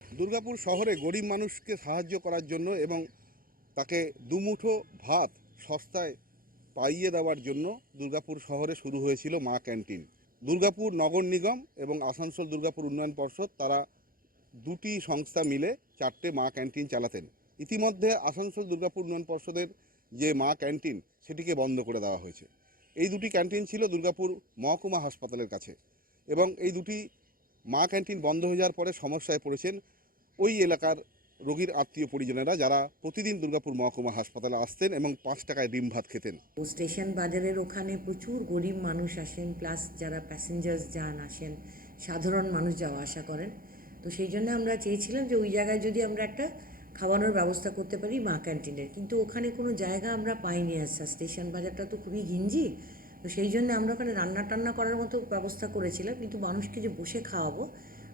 দুর্গাপুর শহরে গরিব মানুষকে সাহায্য করার জন্য এবং তাকে দুমুঠো ভাত সস্তায় পাইয়ে দেওয়ার জন্য দুর্গাপুর শহরে শুরু হয়েছিল মা ক্যান্টিন। দুর্গাপুর নগর নিগম এবং আসানসোল দুর্গাপুর উন্নয়ন পর্ষদ তারা দুটি সংস্থা মিলে চারটে মা ক্যান্টিন চালাতেন। ইতিমধ্যে আসানসোল দুর্গাপুর উন্নয়ন পর্ষদের যে মা ক্যান্টিন, সেটিকে বন্ধ করে দেওয়া হয়েছে। এই দুটি ক্যান্টিন ছিল দুর্গাপুর মহকুমা হাসপাতালের কাছে এবং এই দুটি মা ক্যান্টিন বন্ধ হয়ে যাওয়ার পরে সমস্যায় পড়েছেন ওই এলাকার রোগীর আত্মীয় পরিজনেরা যারা প্রতিদিন দুর্গাপুর মহকুমা হাসপাতালে আসতেন এবং পাঁচ টাকায় ডিম ভাত খেতেন। স্টেশন বাজারের ওখানে প্রচুর গরিব মানুষ আসেন প্লাস যারা প্যাসেঞ্জার্স যান আসেন, সাধারণ মানুষ যাওয়া আসা করেন। তো সেই জন্য আমরা চেয়েছিলাম যে ওই জায়গায় যদি আমরা একটা খাওয়ানোর ব্যবস্থা করতে পারি মা ক্যান্টিনের। কিন্তু ওখানে কোনো জায়গা আমরা পাইনি আসা স্টেশন বাজারটা তো খুবই ঘিঞ্জি। তো সেই জন্য আমরা ওখানে রান্না টান্না করার মতো ব্যবস্থা করেছিলাম। কিন্তু মানুষকে যে বসে খাওয়াবো,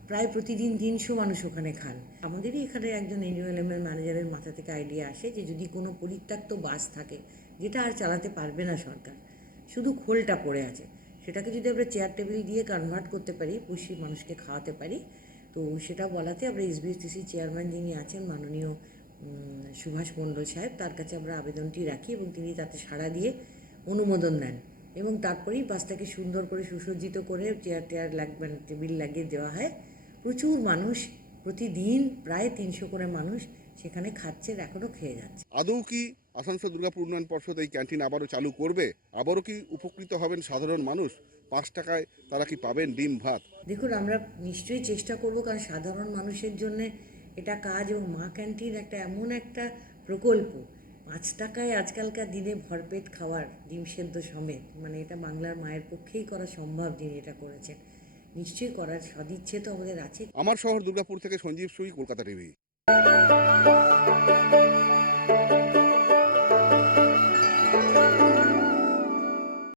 প্রায় প্রতিদিন তিনশো মানুষ ওখানে খান। আমাদেরই এখানে একজন এনইউএলএমএল ম্যানেজারের মাথা থেকে আইডিয়া আসে যে যদি কোনো পরিত্যক্ত বাস থাকে, যেটা আর চালাতে পারবে না সরকার, শুধু খোলটা পড়ে আছে। সেটাকে যদি আমরা চেয়ার টেবিল দিয়ে কনভার্ট করতে পারি, বসে মানুষকে খাওয়াতে পারি, তো সেটা বলাতে আমরা এসবিএসটিসি চেয়ারম্যান যিনি আছেন, মাননীয় সুভাষ মণ্ডল সাহেব, তার কাছে আমরা আবেদনটি রাখি এবং তিনি তাতে সাড়া দিয়ে অনুমোদন দেন এবং তারপরেই বাসটাকে সুন্দর করে সুসজ্জিত করে চেয়ার টেয়ার লাগবে টেবিল লাগিয়ে দেওয়া হয়। প্রচুর মানুষ প্রতিদিন প্রায় তিনশো করে মানুষ সেখানে খাচ্ছে এখনও খেয়ে যাচ্ছে। আদৌ কি আসানসোল দুর্গাপুর উন্নয়ন পর্ষদ এই ক্যান্টিন আবারও চালু করবে? আবারও কি উপকৃত হবেন সাধারণ মানুষ? পাঁচ টাকায় তারা কি পাবেন ডিম ভাত? দেখুন আমরা নিশ্চয়ই চেষ্টা করব কারণ সাধারণ মানুষের জন্য এটা কাজ এবং মা ক্যান্টিন একটা এমন একটা প্রকল্প পাঁচ টাকায় আজকালকার দিনে ভরপেট খাওয়ার ডিম সেদ্ধ সমেত মানে এটা বাংলার মায়ের পক্ষেই করা সম্ভব যিনি এটা করেছেন। নিশ্চয়ই করার সদিচ্ছে তো আমাদের আছে। আমার শহর দুর্গাপুর থেকে সঞ্জীব সুই, কলকাতা টিভি।